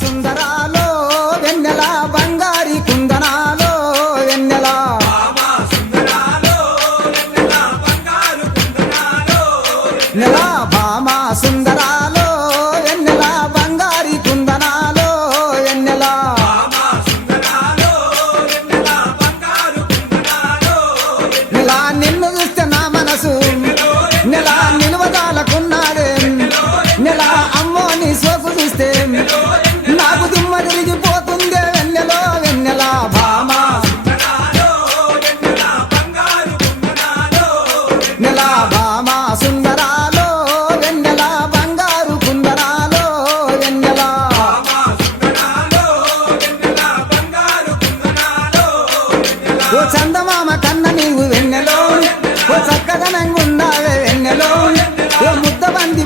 సుందరాలో వెన్నెల బంగారి కుందనాలో వెన్నెల నెల భామ సుందరాలో వెన్నెల బంగారి కుందనాలో వెన్నెల నెల నిన్ను చూస్తే నా మనసు నెల నిలువదాలకున్నాడే నెల అమ్మో నీ సోకు చూస్తే నాకు దిమ్మ తిరిగిపోతుందే వెన్నెలో వెన్నెల భామ నెల భామ సుందరాలో వెన్నెల బంగారు కుందనాలో వెన్నెల ఓ చందమామ కన్న నీవు వెన్నెలో ఓ చక్కదనంగున్నావే వెన్నెలో ఓ ముద్దబంది